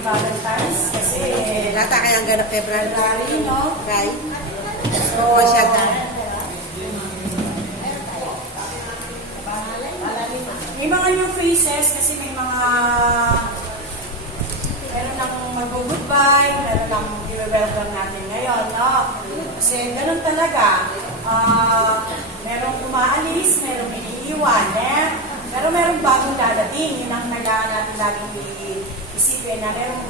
Happy Valentine's kasi Lata kayang ganap February, no? right? So, siya na. May mga new faces kasi may mga meron nang mag-goodbye, meron nang i-welcome natin ngayon, no? Kasi ganun talaga. Merong umaalis, merong iniiwan, pero merong bagong dadating. Yun ang natin laging isipin na merong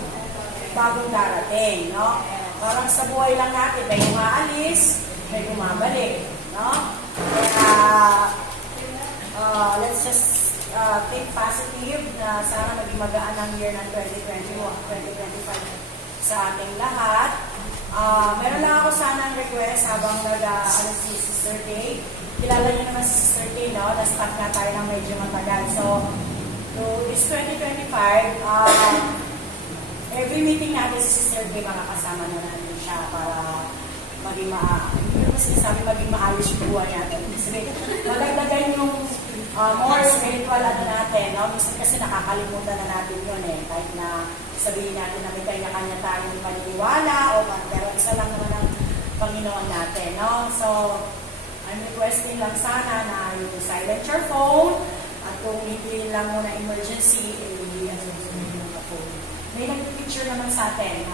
bagong darating, no? Parang sa buhay lang natin, may umaalis, may bumabalik, no? Kaya, let's just think positive na sana maging magaan ang year ng 2025 sa ating lahat. Meron lang ako sanang request habang si Sister Kay. Kilala niyo naman si Sister Kay, no? Na-start na tayo ng medyo matagal. So, this 2025, every meeting natin si Sister Kay, makakasama na natin siya para maging hindi naman sinasabi maging maayos yung buhay natin. Magagdagan yung more spiritual natin, no? Minsan kasi nakakalimutan na natin yun kahit na sabihin natin na may kanya-kanya tayong paniniwala pero isa lang naman ang Panginoon natin, no? So, I'm requesting lang sana na yung silent your phone at kung hindi lang muna emergency, may nag-picture naman sa atin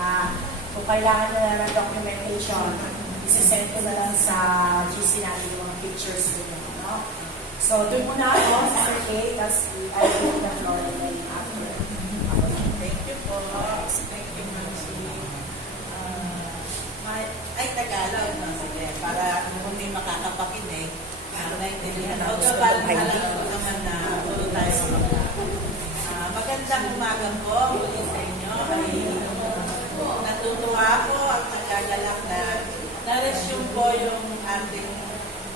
kung kailangan na ng documentation, isisend ko na lang sa GC natin yung mga pictures nila, no? So, doon muna ako, Sister Kay, tapos I will the floor and then after. Thank you po. Thank you, Mansi. Ay, Tagalog, no? Sige, para kung may makakapakinig, naintindihan ako. So, alam ko naman na puro tayo magandang umaga po muli sa inyo. Ay, natutuwa ako at nagagalak na na-resume po yung ating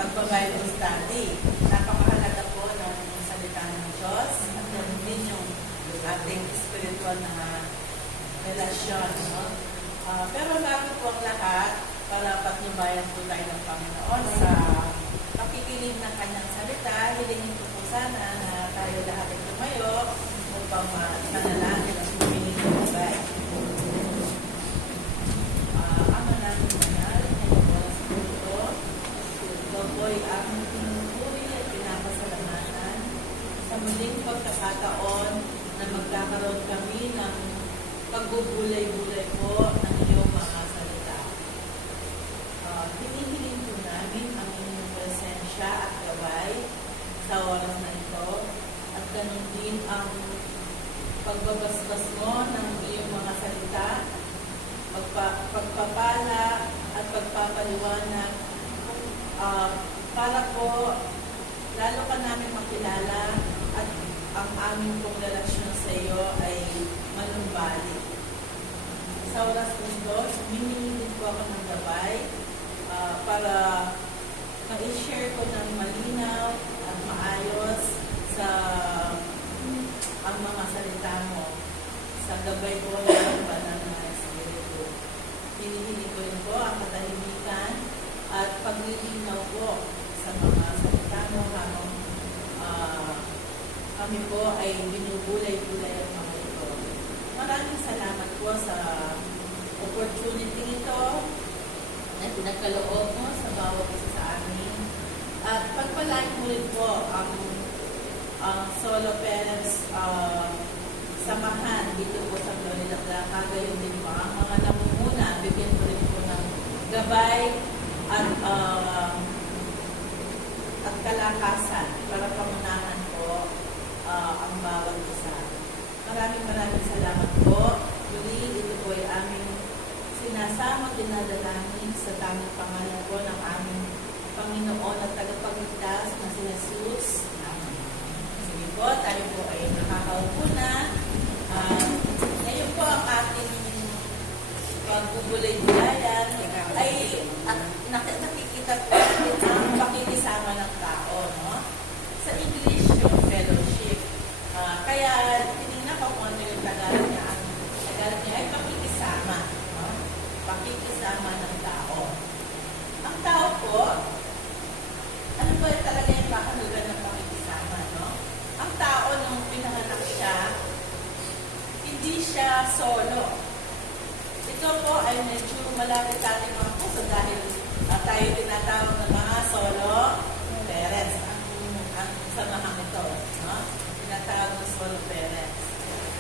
pag-Bible study. Napakahalaga po ng salita ng Diyos at ganoon din yung ating spiritual na relasyon. No? Pero bago po ang lahat, para patnubayan po tayo ng Panginoon sa pakikinig ng kanyang salita, hilingin ko po sana na tayo lahat ay tumayo upang manalangin at humingi ng gabay. Ama namin manal, ngayong oras po ito, ito po'y aming pinupuri at pinapasalamatan sa muling pagkakataon na magkakaroon kami ng pagbubulay-bulay po ng iyong mga salita. Hinihiling po namin ang inyong presensya at gabay sa oras na ito at ganun din ang pagbabasbas mo ng iyong mga salita, pagpapala at pagpapaliwanag para po lalo ka namin makilala at ang aming pong relasyon sa iyo ay manumbalik. Sa oras nito, humihingi po ako ng gabay para ma-share ko ng malinaw at maayos sa ang mga salita mo sa gabay po ng banal na Espiritu. Hinihingi ko rin po ang katahimikan at paglilinaw po sa mga salita mo habang kami po ay binubulay-bulay ang mga ito. Maraming salamat po sa opportunity ito na pinagkaloob mo sa bawat isa sa amin. At pagpalain mo rin po ang solo parents samahan dito po sa Florida. Kagayon din po ang mga namumuna. Bigyan mo rin po ng gabay at kalakasan para pamunahan po ang bawat isa. Maraming salamat po. Muli, ito po ay aming sinasama dinadalangin sa tamang pangalan po ng aming Panginoon at tagapagligtas na si Jesus. Sige po, tayo po ay nakakaupo na. Ngayon po ang ating pagbubulay-bulayan ay nakikita po ang pakikisama ng tao, no? Sa English yung fellowship. Kaya tinignan ko kung ano yung Tagalog niya. Ang Tagalog niya ay pakikisama. No? Pakikisama ng tao. Ang tao po, ano ba talaga yung pakahulugan ng pakikisama, no? Ang tao nung pinanganak siya, siya solo. Ito po ay medyo malapit sa ating mga puso dahil tayo tinatawag ng mga solo parents. Ang samahang ito, no? Tinatawag ng solo parents.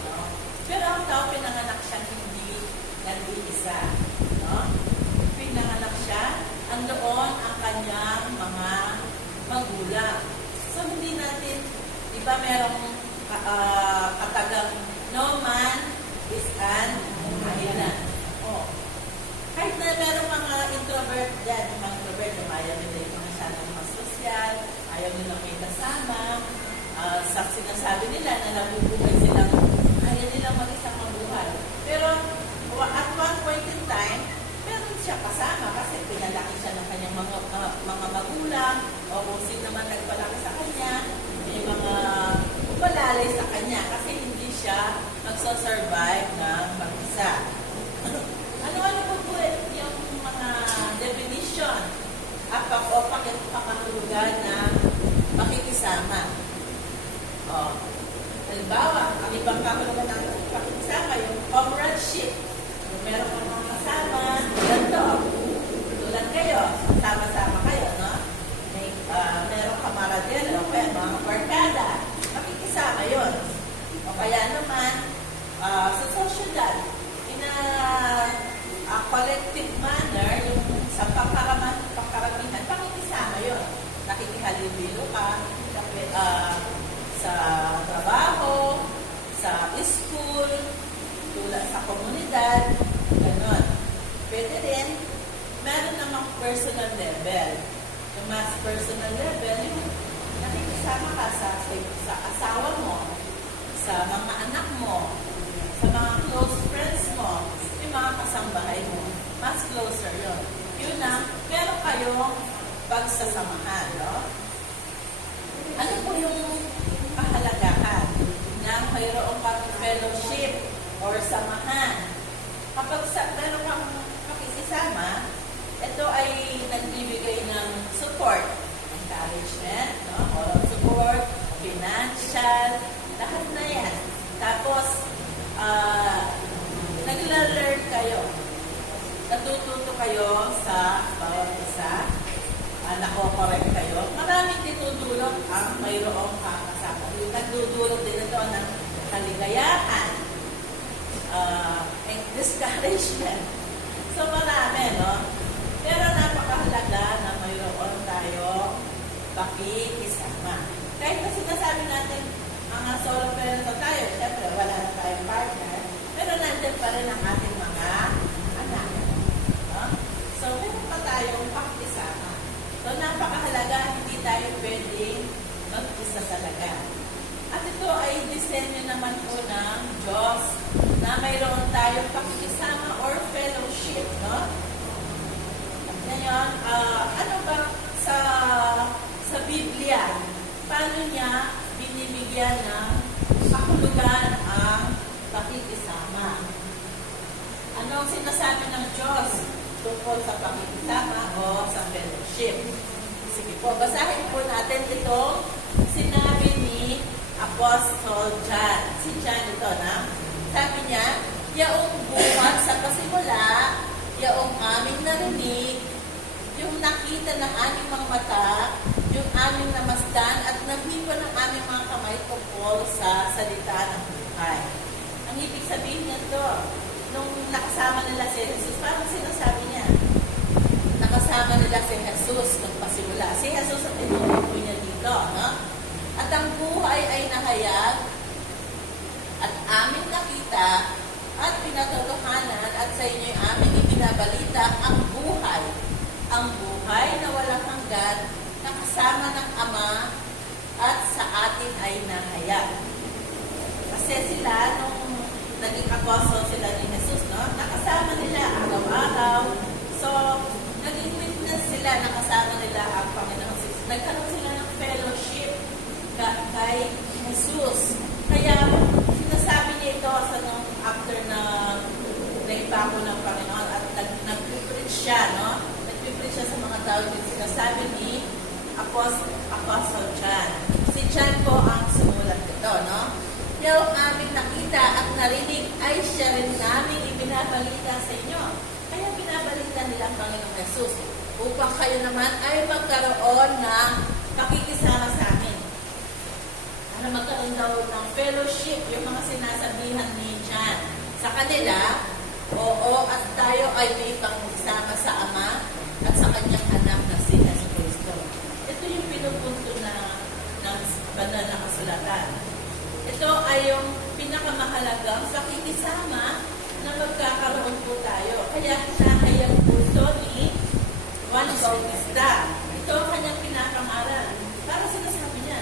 No? Pero ang tao, pinanganak siya hindi nag-iisa. No? Pinanganak siya, andoon ang kanyang mga magulang. So, hindi natin, iba merong katagang, no man is an island. Oh. Kahit na merong mga introvert dyan, mga introvert, ayaw nila yung masyadong masosyal, ayaw nila may kasama, sa sinasabi nila na nabubuhay silang, ayaw nilang mag-isang mabuhay. Pero at one point in time, meron siya kasama kasi pinalaki siya ng kanyang mga magulang o kung sino naman nagpalaki sa kanya, may mga umalalay sa kanya kasi hindi siya magsasurvive ng mag-isa. Ano-ano po yung mga definition o pakatulugan ng pakikisama? Halimbawa, ang ibang kakulugan ng pakikisama, yung comradeship. Kung meron kang mga kasama, ganito. Tulad kayo, sama-sama kayo, no? Meron kamaradero, may mga barkada. Pakikisama yun. O kaya naman, sa social, in a collective manner, yung sa pagkaramihan, pakikisama yun. Nakikihalubilo ka, sa trabaho, sa school, tulad sa komunidad, gano'n. Pwede rin, meron namang personal level. Yung mas personal level, yung nakikisama ka sa asawa mo, sa mga anak mo, sa mga close friends mo, yung mga kasambahay mo. Mas closer yun. Yun na, meron kayong pagsasamahan, no? Ano po yung kahalagahan ng mayroong fellowship or samahan? Kapag meron kang pakikisama, ito ay nagbibigay ng support, encouragement, no? Moral support, financial, lahat na yan. Tapos, nagla-learn kayo. Natututo kayo sa bawat isa. Nako-correct kayo. Maraming ditudulot ang mayroong kakasama. Nagdudulot din ito ng kaligayahan, discouragement. So marami, no? Pero napakahalaga na mayroon tayo pakikisama. Kahit na sinasabi natin, mga solo parents na tayo, syempre wala na tayong partner, pero nandiyan pa rin ang ating mga anak. No? So meron pa tayong pakikisama. So, napakahalaga, hindi tayo pwedeng mag-isa talaga. At ito ay disenyo naman po ng Diyos na mayroon tayong pakikisama or fellowship, no? Ngayon, ano ba sa Biblia, paano niya binibigyan ng kahulugan ang pakikisama? Anong sinasabi ng Diyos tungkol sa pakikisama o sa fellowship? Sige po, basahin po natin itong sinabi ni Apostle John. Si John ito, na? Sabi niya, yaong buwan sa pasimula, yaong aming narinig, yung nakita ng aming mga mata, yung aming namasdan at nahiwa ng aming mga kamay tungkol sa salita ng buhay. Ang ibig sabihin nito, nung nakasama nila si Jesus, parang sinasabi niya, nakasama nila si Jesus nung pasimula. Si Jesus ang tinutukoy niya dito, no? At ang buhay ay nahayag at aming nakita at pinatotohanan at sa inyo yung aming ibinabalita ang buhay. Ang buhay na walang hanggan na kasama ng Ama at sa atin ay nahayag. Kasi sila, nung naging apostle sila ni Jesus, no? Nakasama nila araw-araw. So, naging witness sila, nakasama nila ang Panginoon Jesus. Nagkaroon sila ng fellowship kay Jesus. Kaya, sinasabi niya ito sa nung after na naipako ng Panginoon at nag-preach siya, no? Nag-preach siya sa mga tao. Sinasabi ni Apostle John. Si John po ang sumulat nito, no? yung aming nakita at narinig ay siya rin namin ibinabalita sa inyo. Kaya binabalita nila ang Panginoong Jesus upang kayo naman ay magkaroon ng pakikisama sa amin. Ano magkaroon daw ng fellowship, yung mga sinasabihan ni John. Sa kanila, oo, at tayo ay may pakikisama sa Ama at sa kanyang anak na si Jesus Cristo. Ito yung pinupunto ng banal na kasulatan. Ito ay yung pinakamahalagang pakikisama na magkakaroon po tayo. Kaya hinahayag po ito ni Juan Bautista. Ito ang kanyang pinakangaral. Para sinasabi niya,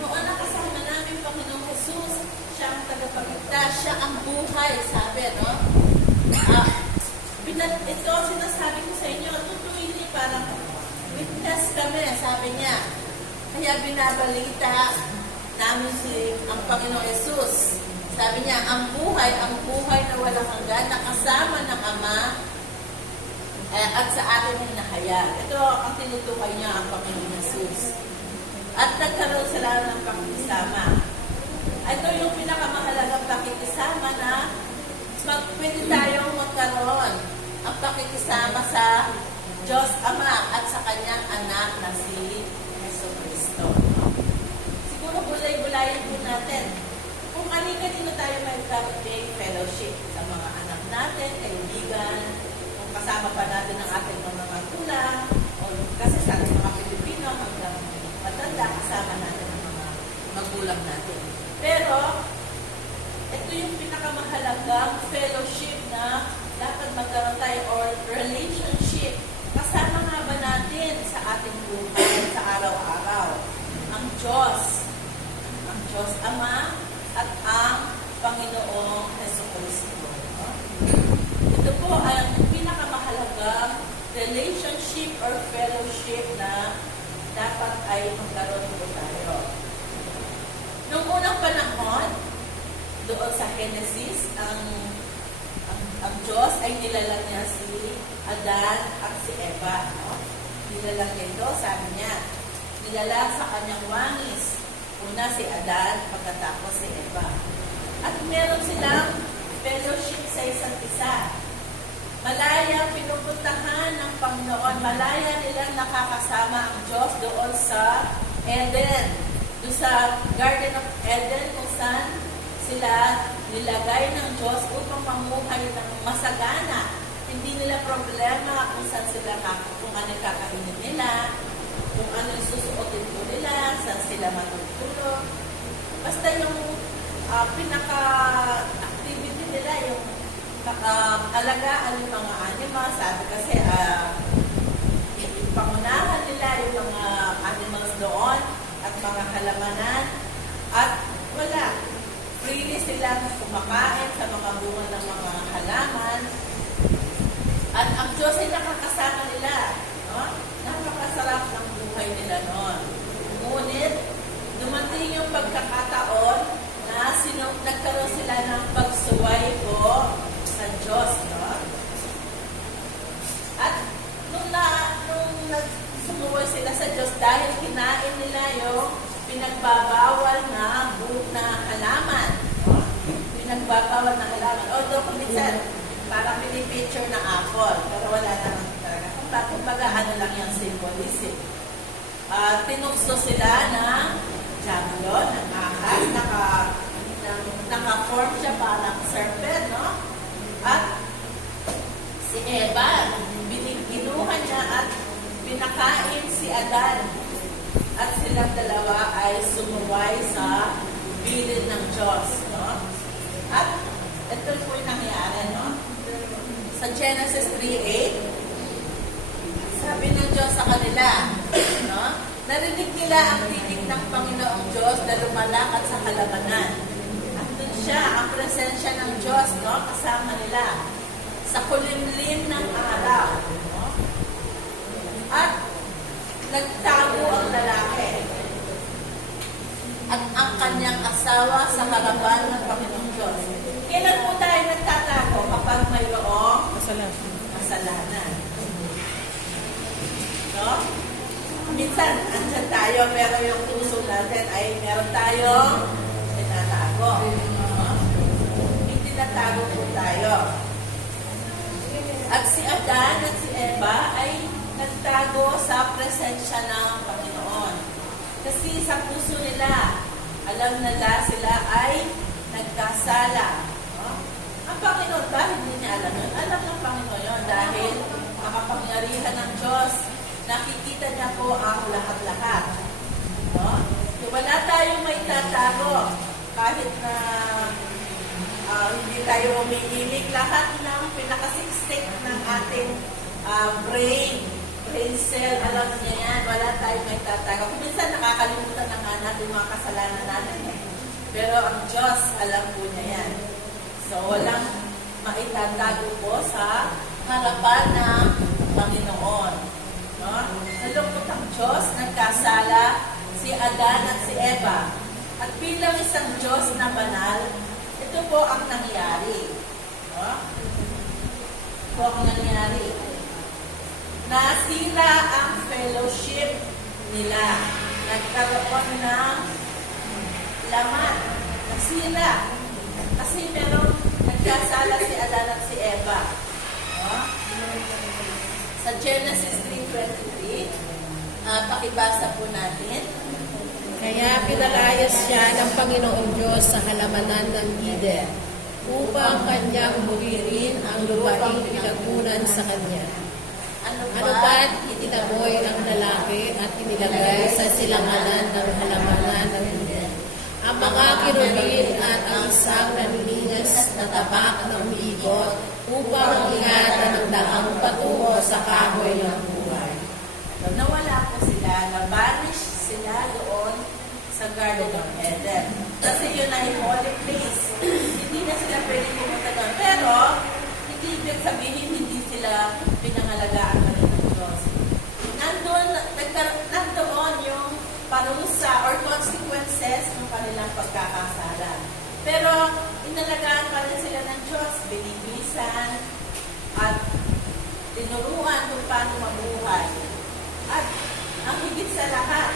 noon nakasama namin Panginoong Jesus, siya ang tagapagligtas, siya ang buhay, sabi, no? Ito ang sinasabi ko sa inyo, tutuloy niya parang witness kami, sabi niya. Kaya binabalita namin ang Panginoong Jesus. Sabi niya, ang buhay na walang hanggan, nakasama ng Ama at sa atin hinahayag. Ito ang tinutukoy niya ang Panginoong Jesus. At nagkaroon sila ng pakikisama. Ito yung pinakamahalagang pakikisama na pwede tayong magkaroon ang pakikisama sa Diyos Ama at sa kanyang anak na si Jesus Cristo. Siguro bulay-bulayan po natin kung kanina tayo may fellowship sa mga anak natin, kaibigan, kung kasama pa natin ang ating mga magulang, o kasi sa ating mga Pilipino hanggang matanda, kasama natin ang mga magulang natin. Pero, ito yung pinakamahalagang fellowship na dapat magkaroon tayo or relationship. Kasama nga ba natin sa ating buhay sa araw-araw ang Diyos Ama at ang Panginoong Jesucristo. Ito po ay ang pinakamahalagang relationship or fellowship na dapat ay magkaroon po tayo. Noong unang panahon, doon sa Genesis, ang Diyos ay nilalang niya si Adan at si Eva. No? Nilalang niya ito, sabi niya, nilalang sa kanyang wangis. Una si Adan, pagkatapos si Eva. At meron silang fellowship sa isa't isa. Malaya pinupuntahan ng Panginoon, malaya nilang nakakasama ang Diyos doon sa Eden. Doon sa Garden of Eden kung saan sila nilagay ng Diyos upang mamuhay ng masagana. Hindi nila problema kung saan sila kung ano kakainin nila, kung ano yung susuotin ko nila, saan sila matutulog. Basta yung pinaka-activity nila, yung alagaan yung mga animals. Sabi kasi, pangunahan nila yung mga animals doon at mga halamanan. At wala. Freely sila kumakain sa mga bunga ng mga halaman. At ang Diyos ay nakakasama nila. No? Napakasarap ng buhay nila noon. Ngunit, dumating yung pagkakataon na nagkaroon sila ng pagsuway po sa Diyos. No? At nung sumuway sila sa Diyos dahil kinain nila yung pinagbabawal na halaman. No? Pinagbabawal na halaman. Although kung minsan, parang pinipicture na apple, pero wala naman talaga. Kumbaga, ano lang yung symbolism. Tinukso sila ng javelin, ng ahas, naka-form siya parang serpent, no? At si Eva, ginuha niya at pinakain si Adan. At silang dalawa ay sumuway sa bilid ng Diyos, no? At ito po yung nangyari, no? Sa Genesis 3:8, sabi ng Diyos sa kanila, no? Narinig nila ang tinig ng Panginoong Diyos na lumalakad sa halamanan. At doon siya, ang presensya ng Diyos, no? Kasama nila sa kulimlim ng araw, no? At nagtago ang lalaki at ang kanyang asawa sa harapan ng Panginoong Diyos. Kailan po tayo nagtatago kapag mayroong kasalanan? No? Minsan, andyan tayo, pero yung puso natin ay meron tayong tinatago. tinatago. May tinatago po tayo. At si Adan at si Eva ay nagtago sa presensya ng Panginoon. Kasi sa puso nila, alam nila sila ay nagkasala. Ang Panginoon ba? Hindi niya alam yun. Alam ng Panginoon yun dahil makapangyarihan ng Diyos. Nakikita niya po ang lahat-lahat. Wala tayong may tatago kahit na hindi tayo umiimig. Lahat ng pinakasiksik ng ating brain cell, alam niya yan. Wala tayong may tatago. Kung minsan nakakalimutan na nga natin mga kasalanan natin. Pero ang Diyos, alam po niya yan. So, walang maitatago po sa harapan ng Panginoon. Nalungkot ang Diyos, nagkasala si Adan at si Eva. At bilang isang Diyos na banal, ito po ang nangyari. Ito ang nangyari. Nasira ang fellowship nila. Nagkaroon ng laman. Nasira. Kasi meron nagkasala si Adan at si Eva. Sa Genesis 3:23, pakibasa po natin. Kaya pinalayas siya ng Panginoong Diyos sa halamanan ng Eden upang kanyang buririn ang lupaing pinagunan sa kanya. Ano ba't itinaboy ang lalaki at inilagay sa silanganan ng halamanan ng Eden? Ang mga kirubin at ang isang naniningas na tabak na umiikot upang ingatan ang daang patungo sa kahoy ng buhay. Nawala po sila, nabanish sila doon sa Garden of Eden. Kasi yun ay holy place. Hindi na sila pwede pumunta doon. Pero, hindi ibig sabihin hindi sila pinangalagaan pa rin ng Diyos. Nandoon yung parusa or consequences ng kanilang pagkakasala. Pero, inalagaan pa rin sila ng Diyos. Binibisan at tinuruan kung paano mabuhay. At ang higit sa lahat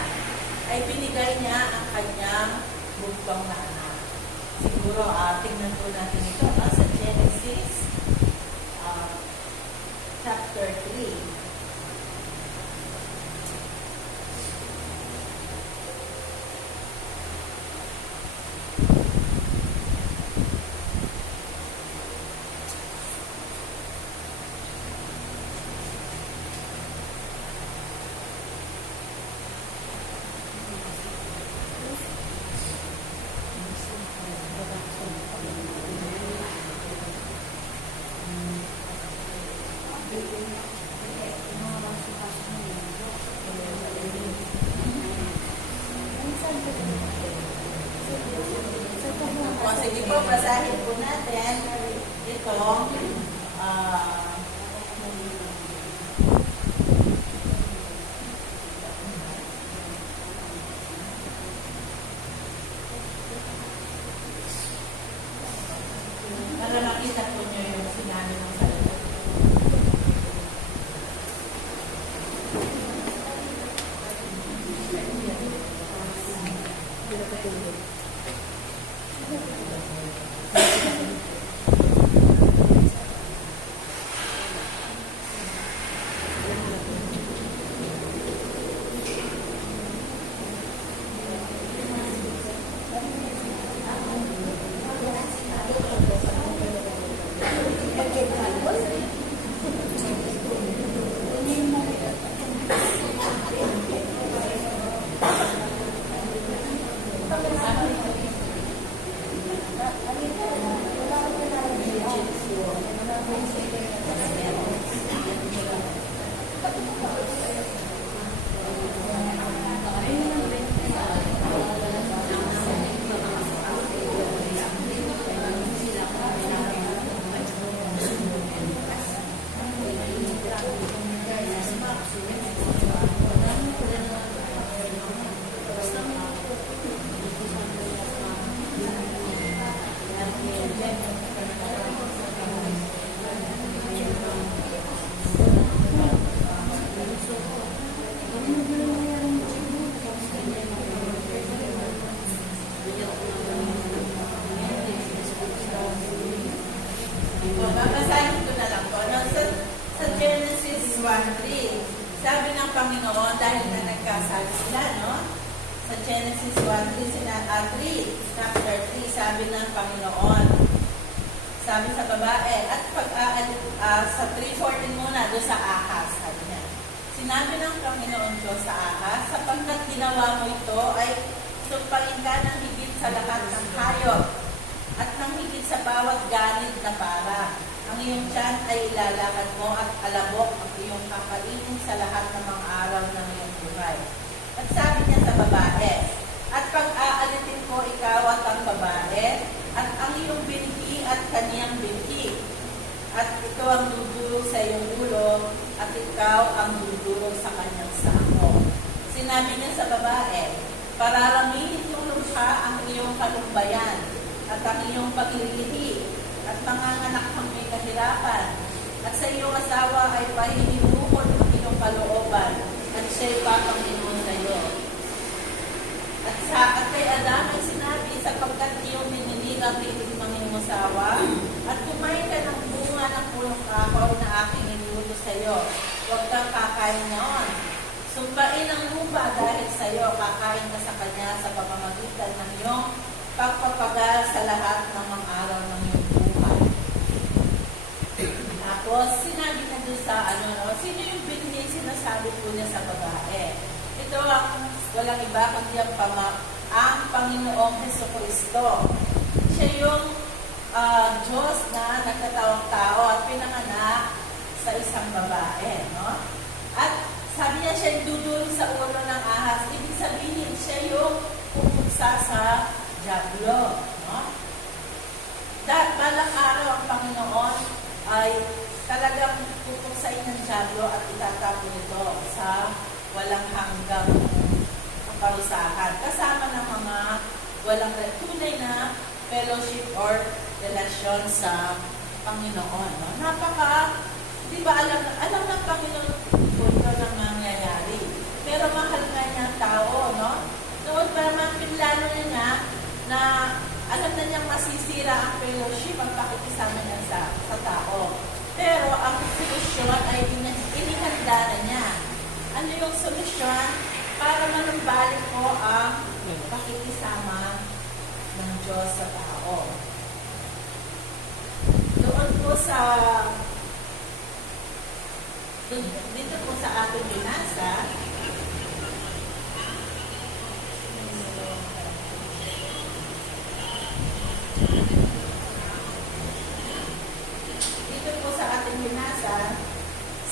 ay binigay niya ang kanyang buktong na anak. Siguro, tingnan po natin ito sa Genesis chapter 3. Sige po, basahin po natin itong para makita po nyo yung sinabi ng salita. Babasahin ko na lang po. No? Sa Genesis 1:3, sabi ng Panginoon, dahil na nagkasala sila, no? Sa Genesis 3, chapter 3, sabi ng Panginoon, sabi sa babae, at sa 3:14 muna, doon sa ahas, sabi niya. Sinabi ng Panginoon Diyos sa ahas, sapagkat ginawa mo ito ay sumpain ka ng higit sa lahat ng hayop at ng higit sa bawat ganid na para. Ang iyong tiyan ay ilalakad mo at alabok ang iyong kakainin sa lahat ng mga araw ng iyong buhay. At sabi niya sa babae, at pag-aalitin ko ikaw at ang babae, at ang iyong binhi at kaniyang binhi. At ito ang dudulog sa iyong ulo, at ikaw ang dudulog sa kanyang sako. Sinabi niya sa babae, pararamihin mong lukha ang iyong kalumbayan, at ang iyong paglilihi, at manganganak kang may kahirapan. At sa iyong asawa ay pahihinuhon ang iyong kalooban, at siya'y papanginoon sa iyo. At kay Adam ay sinabi, sapagkat iyong nininig ang piling mangingusawa, at kumain ka ng bunga ng pulong kahoy na aking inuutos sa iyo. Huwag kang kakain noon. Sumpain ang lupa dahil sa iyo, kakain ka sa kanya sa pamamagitan ng iyong pagpapagal sa lahat ng mga araw ng iyong buhay. Tapos, sinabi na doon sa sino yung binhi, sinasabi po niya sa babae. Ito ang walang iba kundi ang Panginoong Jesucristo. Siya yung Diyos na nagkatawang tao at pinanganak sa isang babae. No? At sabi niya siya yung dudulog sa ulo ng ahas. Ibig sabihin siya yung pupuksa sa Diablo. No? Balang araw ang Panginoon ay talagang pupuksain ng Diablo at itatapon ito sa walang hanggang parusahan. Kasama ng mga walang tunay na fellowship or relasyon sa Panginoon. No? Di ba alam ng Panginoon kung ito nang mangyayari. Pero mahal nga niya ang tao, no? Noon pa naman pinlano niya na alam na niyang masisira ang fellowship, ang pakikisama niya sa tao. Pero ang solusyon ay inihanda na niya. Ano yung solusyon? Para manumbalik ko ang pakikisama ng Diyos sa tao. Doon po dito po sa ating binasa,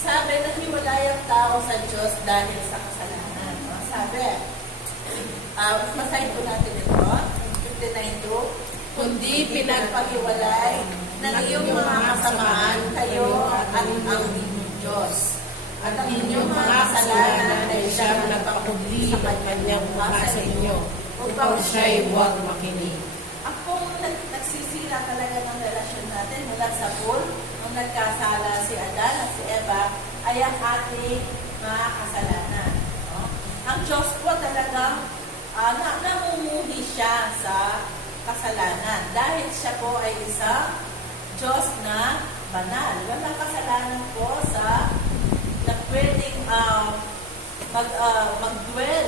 sabi na hiwalay ang tao sa Diyos dahil sa kasalanan. No? Sabi, masahin po natin ito, 59:2, kundi pinagpaghiwalay ng iyong mga kasamaan kayo at ang inyong Diyos. At ang inyong mga kasalanan ay siyang nagpakubli sa kanyang mukha sa inyo upang siya'y huwag makinig. Ang pong nagsisira talaga ng relasyon natin mula sa pool, nung nagkasala si Adan at si Eva, ay ang ating mga kasalanan. No? Ang Diyos po talagang namumuhi siya sa kasalanan dahil siya po ay isang Diyos na banal. Walang kasalanan po na pwedeng mag-dwell,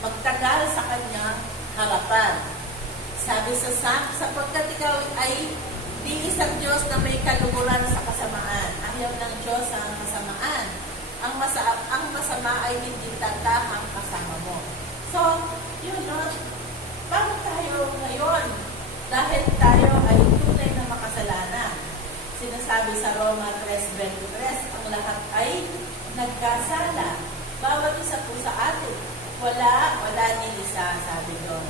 magtagal sa kanyang harapan. Sabi sa Psalm, sapagkat ikaw ay di isang Diyos na may kaluguran sa kasamaan. Ayaw ng Diyos ang kasamaan. Ang masama ay hindi tatahang kasama mo. So, yun, no? Paano tayo ngayon? Dahil tayo ay tunay na makasalanan. Sinasabi sa Roma 3:23, ang lahat ay nagkasala. Bawat isa po sa atin. Wala ni isa, sabi doon.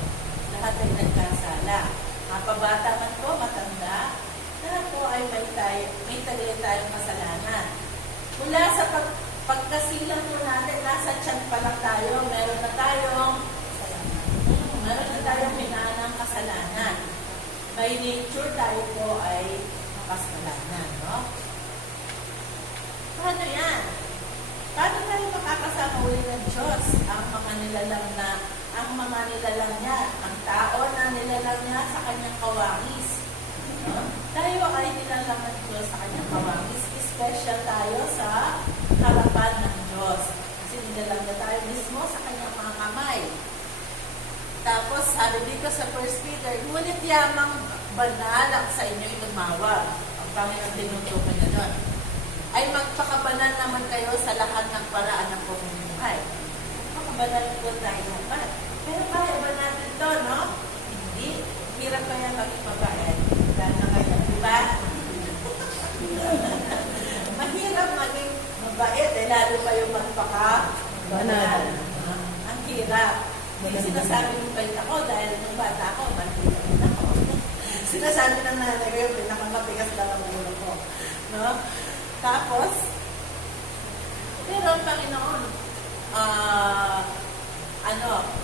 Lahat ay nagkasala. Mapabata man po, matanda, lahat po ay may tayong kasalanan. Mula sa pagkasilang po natin, nasa tiyan pa lang tayo, meron na tayong hinahanang kasalanan. By nature, tayo po ay makasalanan, no? Paano yan? Paano tayo makakasama ulit ng Diyos? Ang mga nilalang niya, ang tao na nilalang niya sa kanyang kawangis. No? Tayo ay lang ng Diyos sa kanyang kawangis. Special tayo sa harapan ng Diyos. Kasi nilalang na tayo mismo sa kanyang mga kamay. Tapos, sabi dito sa 1 Peter, ngunit yamang banal ang sa inyo'y tumawag. Ang Panginoon tinutukoy na doon. Ay magpakabanal naman kayo sa lahat ng paraan ng pamumuhay. Magpakabanal po tayo naman. Pero kaya ba natin ito, no? Hindi. Hirap kaya maging mabait. Dahil na kayo, di ba? Mahirap maging mabait, lalo pa yung magpakabanal. Ang hirap. Hindi sinasabi ng bait ako dahil nung bata ako, maliit rin ako. Sinasabi ng nanay ko yung pinakamatigas lang ang ulo ko. No? Tapos, pero ang Panginoon,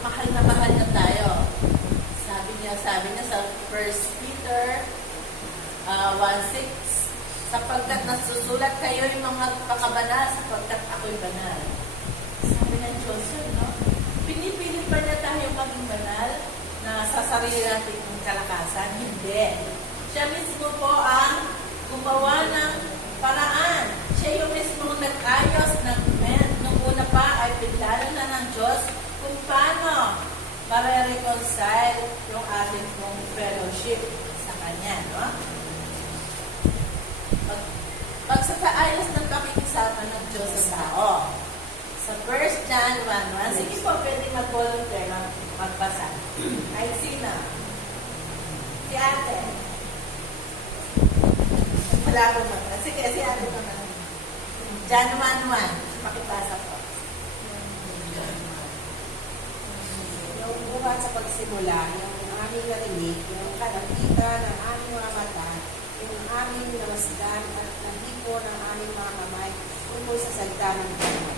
mahal na tayo. Sabi niya sa 1 Peter 1:6, sapagkat nasusulat kayo yung mga pakabanal, sapagkat ako'y banal. Sabi ng Diyos yun, no? Pinipilit pa niya tayo maging banal na sa sarili nating kalakasan? Hindi. Siya mismo po ang gumawa ng paraan. Siya yung mismo nag-ayos ng men. Nung una pa ay pinlalo na ng Diyos kung paano mare-reconcile yung ating pong fellowship sa Kanya, no? Pagsasaayos ng pakikisama ng Diyos sa tao. Sa 1 John 1:1, sige po, pwede mag-volunteer magbasa. Kahit sino. Si ate. Wala ko mag- Sige, si ate ko na. John 1:1, pakibasa po. Yung buhat sa pagsimula, yung aming narinig, yung nakita ng aming mga mata, yung aming namasdan at nahipo ng aming mga kamay tungkol sa salita ng Diyos.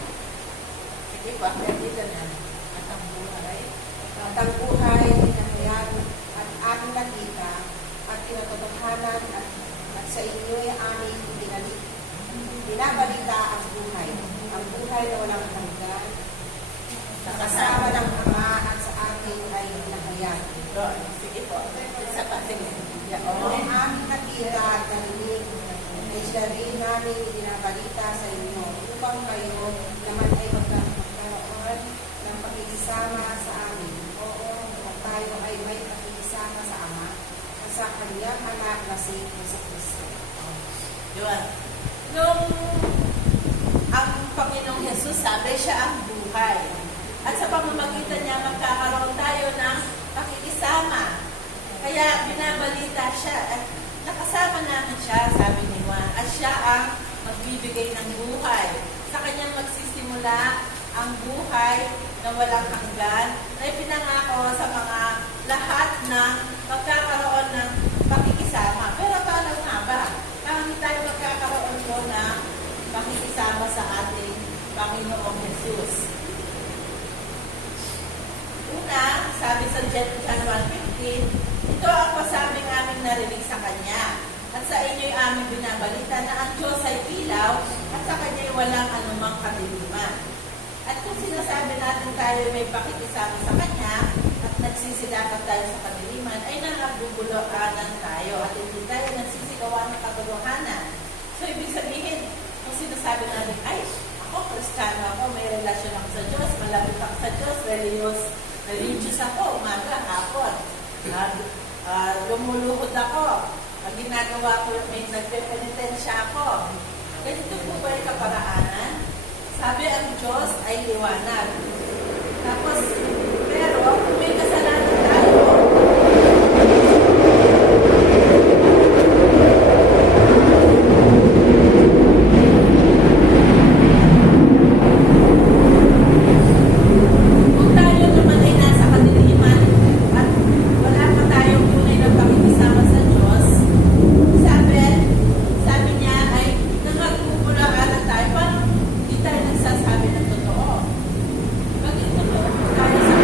Sige po, pwede na. At ang buhay. At ang buhay na kaya at aming nakita at tinatotokhanan at sa inyo'y aming binabalita ang buhay na walang hanggan, kasama ng Ama at sa ating ay nakayag. Sige po. Isa pa, sige. Ang aming nakita at narinig ay siya rin namin binabalita sa inyo upang kayo naman ay magkaroon ng pakikisama sa amin. Oo, kung tayo ay may pakikisama sa Ama at sa Kanyang Anak na si Kristo. Yun. Nung ang Panginoong Jesus sabi, siya ang buhay. At sa pamamagitan niya, magkakaroon tayo ng pakikisama. Kaya binabalita siya at nakasama namin siya, sabi ni Juan, at siya ang magbibigay ng buhay. Sa kanyang magsisimula ang buhay na walang hanggan na ipinangako sa mga lahat ng magkakaroon ng pakikisama. Pero paano nga ba? Paano tayo magkakaroon po ng pakikisama sa ating Panginoong Jesus? Una, sabi sa John 1:15, ito ang pasabing aming narinig sa Kanya. At sa inyo'y aming binabalita na ang Diyos ay ilaw at sa Kanya'y walang anumang kadiliman. At kung sinasabi natin tayo may pakikisama sa Kanya at nagsisilakap tayo sa kadiliman, ay nangaguguluhanan tayo at hindi tayo nagsisigawan ng katotohanan. So, ibig sabihin, kung sinasabi natin, ay, ako, Kristiyano ako, may relasyon ako sa Diyos, malapit ako sa Diyos, religious ako, umaga, hapon. Lumuluhod ako. Ang ginagawa ko, may nagpe-penitensya ako. Ganito po ba yung kaparaanan? Sabi ang Diyos ay liwanag. Tapos, pero kung may kasalanan tayo, kung tayo naman ay nasa kadiliman at wala pa tayong tunay na pakikisama sa Diyos, sabi niya ay nangagpupulahanan tayo. Parang hindi tayo nagsasabi ng totoo. Bakit totoo tayo sa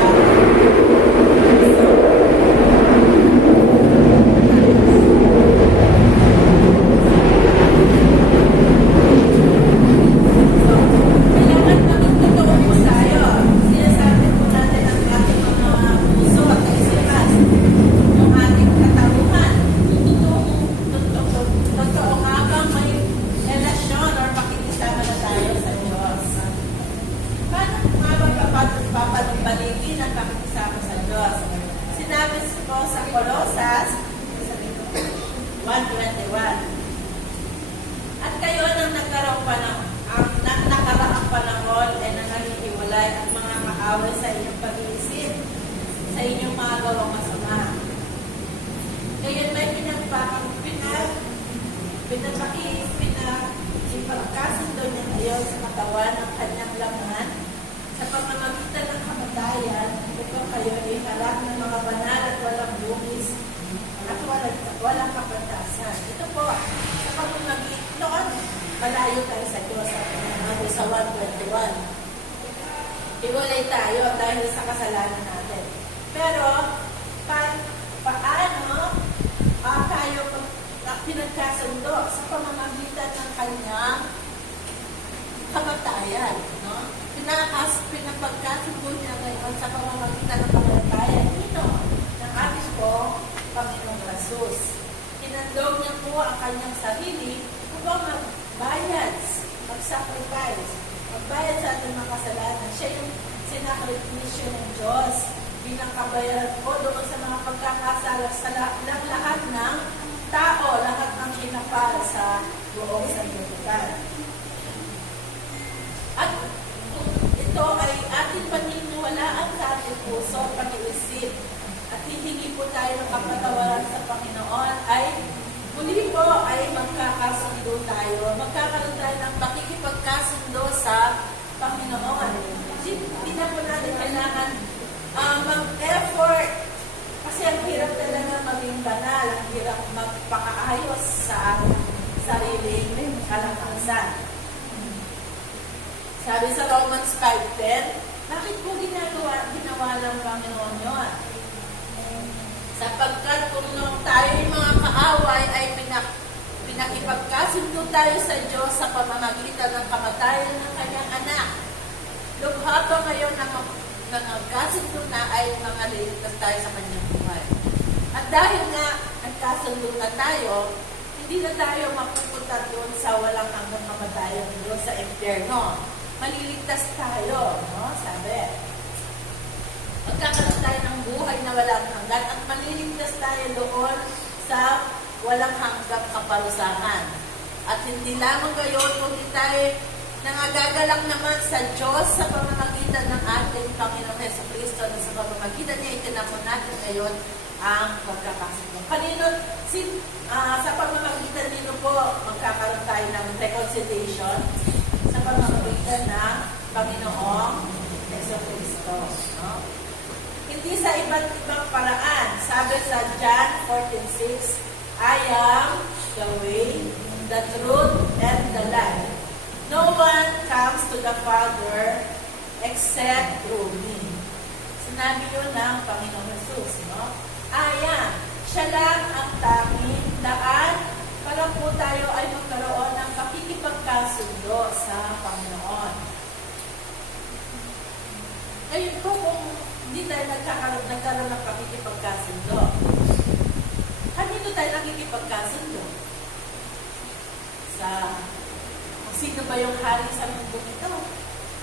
At kayo nang nakaraang panahon ay nangahihiwalay at mga kaaway sa inyong pag-iisip, sa inyong mga gawang masama. Ngayon may ipagkasundo niya ngayon sa katawan ng kanyang laman sa pamamagitan ng kamatayan upang kayo ay harap ng mga banal at walang bugis at walang kapatasan. Ito po, sa pamamagitan noon, malayo tayo sa Diyos sa 1:21. Iwalay tayo dahil sa kasalanan natin. Pero, paano tayo pinagkasundo sa pamamagitan ng kanyang kamatayan? No? Pinapagkasundo niya ngayon sa pamamagitan ng kamatayan nito ng ating po Panginoong Jesus. Hinandog niya po ang kanyang sarili upang mag-sacrifice, magbayad sa ating mga kasalanan. Siya yung sinakripisyo ng Diyos bilang kabayaran po doon sa mga pagkakasala sa lahat ng tao, lahat ng kinapal sa buong sanlibutan. At ito ay ating paniniwalaan sa ating puso, pag-iisip, at hihingi po tayo ng kapatawaran sa Panginoon ay muli po ay magkakasundo tayo, magkakaroon tayo ng pakikipagkasundo sa Panginoon. Hindi na po natin kailangan mag-effort kasi ang hirap talaga maging banal, ang hirap magpakaayos sa sariling kalakasan. Sabi sa Romans 5:10, bakit po ginawa ng Panginoon yun? Sapagkat kung nung tayo'y mga kaaway ay pinakipagkasundo tayo sa Diyos sa pamamagitan ng kamatayan ng kanyang anak. Lubha pa ngayon na nagkasundo na ay mga liligtas tayo sa kanyang buhay. At dahil nga nagkasundo na tayo, hindi na tayo mapupunta doon sa walang hanggang kamatayan doon sa impyerno. Maliligtas tayo, no? Sabi. Magkakaroon tayo ng buhay na walang hanggan at maliligtas tayo doon sa walang hanggang kaparusahan. At hindi lamang gayon, kundi tayo nangagagalak naman sa Diyos sa pamamagitan ng ating Panginoong Jesucristo na sa pamamagitan niya itinapon natin ngayon ang pagkakasundo. Kanino, sa pamamagitan nito po, magkakaroon tayo ng reconciliation sa pamamagitan ng Panginoong Jesucristo. No? Hindi sa iba't ibang paraan. Sabi sa John 14:6, I am the way, the truth, and the life. No one comes to the Father except through me. Sinabi yun ng Panginoong Jesus, no? Ayan, siya lang ang tanging daan para po tayo ay magkaroon ng pakikipagkasundo sa Panginoon. Ngayon po, kung hindi tayo nagkaroon ng pakikipagkasundo, kanino tayo nakikipagkasundo? Sa sino ba yung hari sa mundo ito?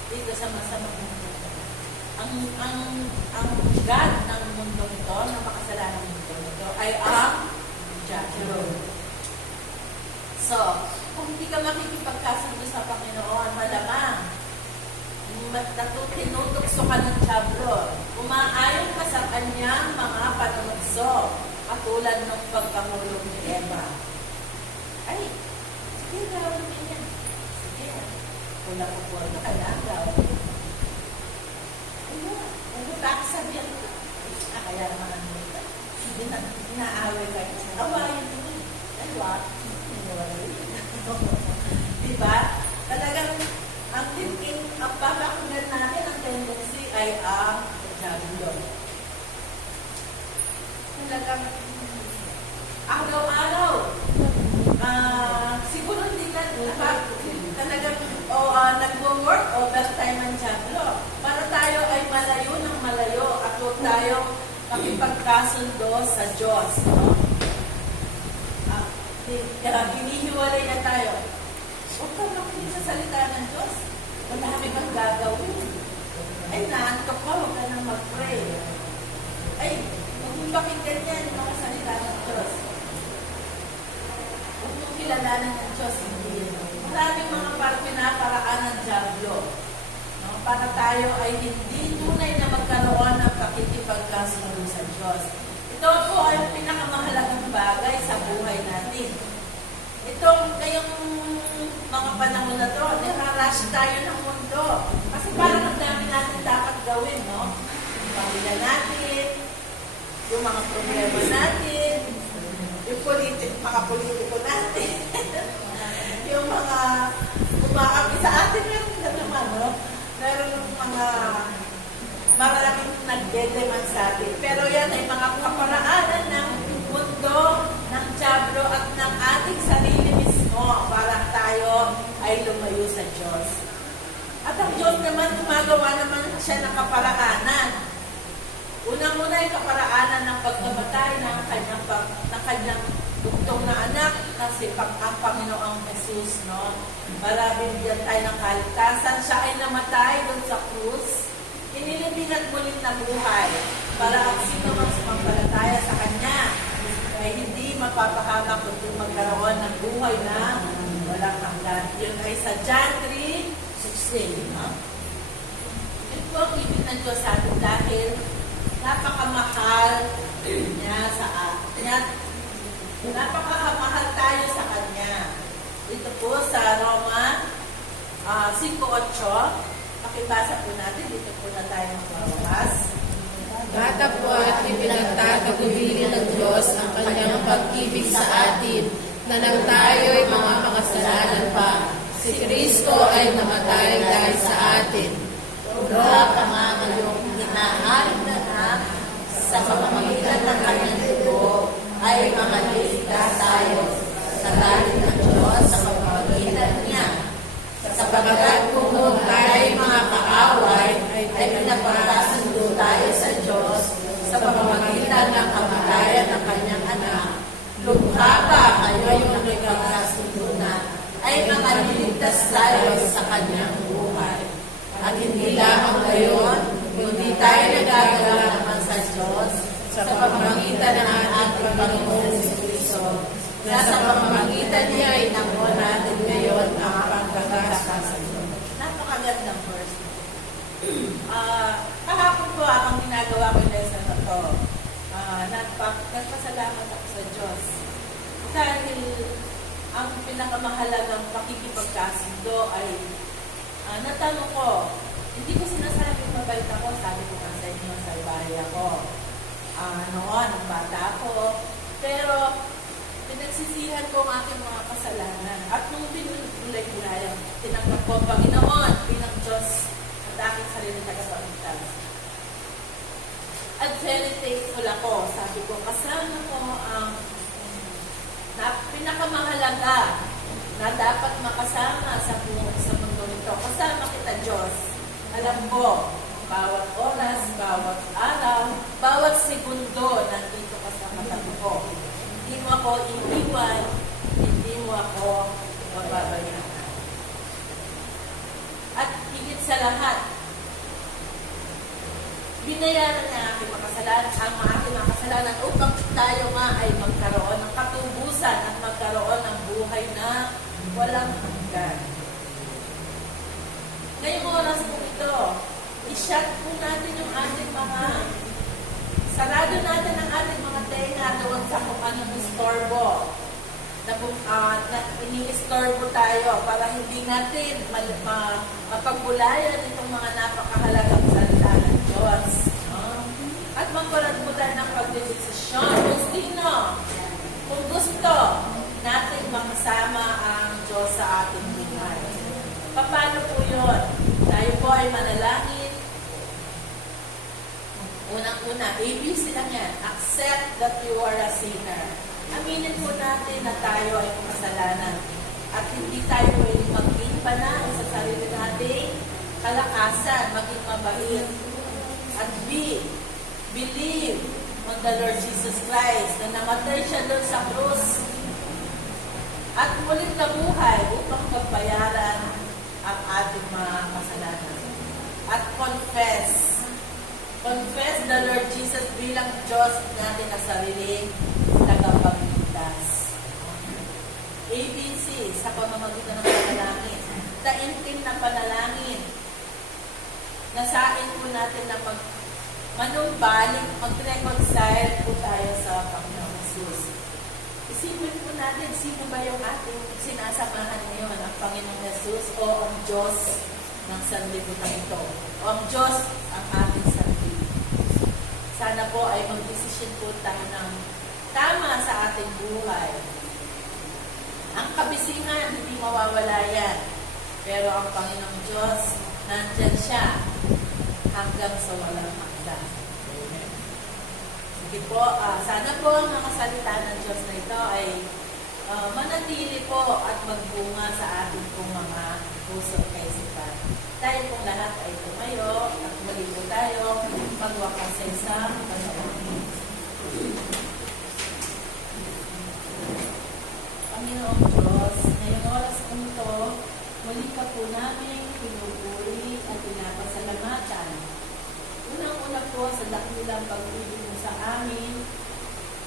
Dito sa masamang mundo. Ang God ng mundo ito, ng makasalanang mundo ito, ay ang Diablo. So, kung hindi ka makikipagkasundo sa Panginoon, malamang tinutukso ka ng Diablo. Umaayon ka sa kanyang mga panunukso, katulad ng pagpangulong ni Eva. Ay, sige, gawin niya. Wala ko po na kailangan. Ano ba sabihin ko? Kaya naman ang nito. Inaaway kayo sa awayin mo. Ay, what? Diba? Talagang ang papakunan natin ang tendency ay ang Diablo. Talagang araw-araw siguro hindi na talagang nagwo-work overtime ang Diablo para tayo ay malayo ng malayo at huwag tayo makipagkasundo sa Diyos. No? Hinihiwalay na tayo. Huwag kang makinig sa salita ng Diyos. Marami kang gagawin. Ay, naantok ka, huwag ka nang mag-pray. Ay, huwag mong pakinggan yan yung mga salita ng Diyos. kilalanin ng Diyos, hindi. Maraming mga pinaparaan ng Diablo. No? Para tayo ay hindi tunay na magkaroon ng pakikipagkasundo sa Diyos. Ito po ay pinakamahalagang bagay sa buhay natin. Ngayong mga panahon na to, nirarush tayo ng mundo. Kasi parang ang dami natin dapat gawin, no? Yung pamilya natin, yung mga problema natin, yung mga politiko natin, yung mga umakapi sa atin, meron na naman, no? Meron ng mga maraming nagdedemand sa atin. Pero yan ay mga kaparaanan ng mundo, ng Diablo at ng ating sarili mismo para tayo ay lumayo sa Diyos. At ang Diyos naman, gumagawa naman siya ng kaparaanan. Unang-una ay kaparaanan ng pagkamatay ng kanyang buktong na anak na ang Panginoong Jesus, no? Para binigyan tayo ng kaligtasan. Siya ay namatay doon sa krus. Inilibing at muling nabuhay para ang sino mang sumampalataya sa Kanya ay hindi mapapahamak kundi magkaroon ng buhay na walang hanggan. Yun ay sa John 3:16. No? Yun po ang ibig ng Diyos sa atin dahil napakamahal niya sa atin. Napakamahal tayo sa Kanya. Ito po sa Roma 5:8. Pakibasa po natin. Dito po na tayo magbawas. Datapwat ipinagtatagubilin ng Diyos ang kanyang pag-ibig sa atin na nang tayo'y mga makasalanan pa, si Kristo ay namatay dahil sa atin. Wala ka nga ngayong hinahalik na sa pamamagitan ng kanyang dugo ay makaligtas tayo sa galit ng Diyos sa pamamagitan niya. Sapagkat kung tayo'y mga kaaway, ay pinapagkasundo tayo sa Diyos sa pamamagitan ng kamatayan ng kanyang anak. Lubha pa kayo yung nagkakasundo na ay makaliligtas tayo sa kanyang buhay. At hindi lamang gayon, kundi tayo nagagawa naman sa Diyos sa pamamagitan ng ating Panginoon Jesucristo, na sa pamamagitan niya ay nakuha natin ngayon ang pagkakasundo. Napakagandang verse. Kahapon po akong ginagawa ko yung lesson na to. Nagpasalamat ako sa Diyos. Dahil ang pinakamahalagang pakikipagkasundo ay natanong ko, hindi ko sinasabing mabait ako, sabi ko nga sa inyo, sa bahay ako. Noon, ang bata ako. Pero, pinagsisihan ko ang aking mga kasalanan. At nung tinulay-bulayang, tinanggap ko ang Panginoon bilang Diyos at aking sariling tagapagligtas. At very thankful ako. Sabi ko, kasama ko ang pinakamahalaga na dapat makasama sa mundo nito. Kasama kita, Diyos. Alam ko, bawat oras, bawat araw, bawat segundo nandito ka sa katabi ko. Hindi mo ako iiwan, hindi mo ako mababayaan. At higit sa lahat, binayaran niya ang aking makasalanan upang tayo nga ay magkaroon ng katubusan at magkaroon ng buhay na walang hanggan. Ngayong oras po ito, i-shut po natin yung ating mga, sarado natin ang ating mga tenga doon sa kung anong istorbo. Na ini-istorbo tayo para hindi natin mapagbulayan itong mga napakahalagang salita ng Diyos. At magkaroon po tayo ng pagdedesisyon kung gusto natin makasama ang Diyos sa ating buhay. Paano po yun? Tayo po ay manalangin. Unang-una, ABC lang yan. Accept that you are a sinner. Aminin po natin na tayo ay makasalanan. At hindi tayo pwedeng maging banal sa sarili nating kalakasan, maging mabait. At believe on the Lord Jesus Christ na namatay siya doon sa krus at muling nabuhay upang pagbayaran ang ating mga kasalanan. At confess the Lord Jesus bilang Diyos natin na sariling tagapagligtas. ABC sa pamamagitan ng panalangin. Taimtim na panalangin. Nasain po natin na manumbalik, mag-reconcile po tayo sa Panginoong Jesus. Isipin po natin, sino ba yung ating sinasamahan ngayon? Ang Panginoong Jesus o ang Diyos ng sanlibutan ito? O ang Diyos ang ating sanlibutan? Sana po ay mag-desisyon po tayo ng tama sa ating buhay. Ang kabisihan, hindi mawawala yan. Pero ang Panginoong Diyos, nandyan siya hanggang sa walang hanggan. Sige po, sana po ang mga salita ng Diyos na ito ay manatili po at magbunga sa ating pong mga puso at kaisipan. Tayo pong lahat ay tumayo at muli po tayo magwakas sa isang panalangin. Panginoong Diyos, ngayong oras po ito, muli ka po namin pinupuri at pinapasalamatan. Unang-una po sa dakilang pag-ibig mo sa amin,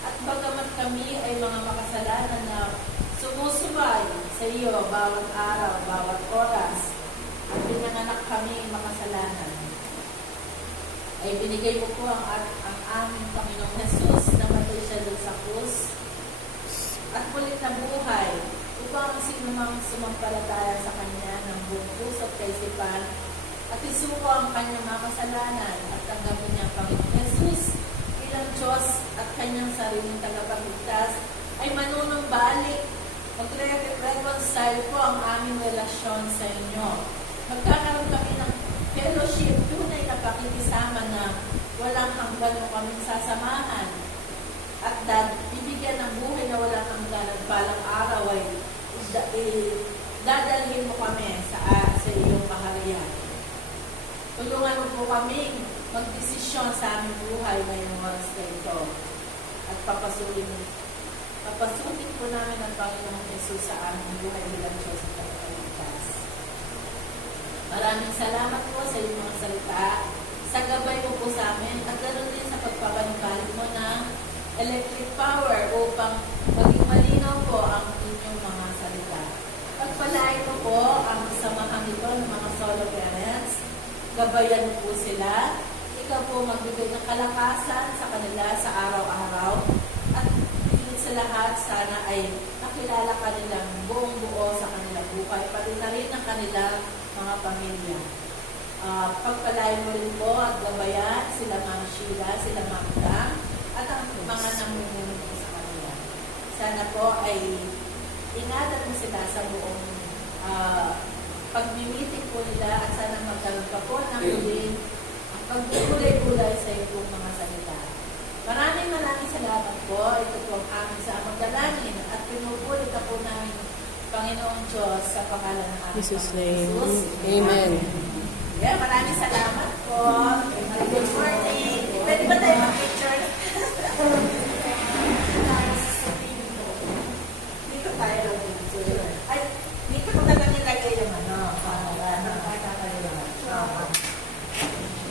at bagamat kami ay mga makasalanan na sumusubay sa iyo bawat araw, bawat oras, at pinanganak kami makasalanan, ay binigay mo po ang aming Panginoong Jesus na matay siya doon sa krus at ulit na buhay upang sino mang sumampalataya sa Kanya ng buong puso at kaisipan at isuko ang kanyang mga kasalanan at tanggapin niya ang Panginoong Jesus bilang Diyos at kanyang sariling tagapagligtas, ay manunumbalik, magre-reconcile po ang aming relasyon sa inyo. Magkakaroon kami ng fellowship, tunay na pakikisama na walang hanggan mo kaming sasamahan at bibigyan ng buhay na walang hanggan at balang araw ay dadalhin mo kami sa iyong kaharian. Tulungan mo po kami magdesisyon sa aming buhay ngayong oras na ito at papasukin po namin ang Panginoong Jesus sa aming buhay bilang Diyos at tagapagligtas. Maraming salamat po sa iyong mga salita, sa gabay mo po sa amin at ganoon din sa pagpapanibalik mo ng electric power upang maging malinaw po ang inyong mga salita. Pagpalain mo po ang samahan nito ng mga solo parents, gabayan mo po sila, ikaw po magbigay ng kalakasan sa kanila sa araw-araw at higit sa lahat sana ay nakilala ka nilang buong buo sa kanilang buhay, pati na rin ang kanilang mga pamilya. Pagpalain mo rin po at gabayan sila Ma'am Sheila, sila Ma'am Dang, at ang mga namumuno po sa kanila. Sana po ay ingatan mo sila sa buong pag-meeting po nila at sana magkaroon pa po ng huling pag-gulay-gulay sa iyong mga salita. Maraming salamat po. Ito po ang aming sa magdalangin at pinupulit na po namin Panginoong Diyos sa pangalan ng aming Jesus' Panginoong name. Jesus. Amen. Yeah, maraming salamat po. Good morning. Pwede ba tayo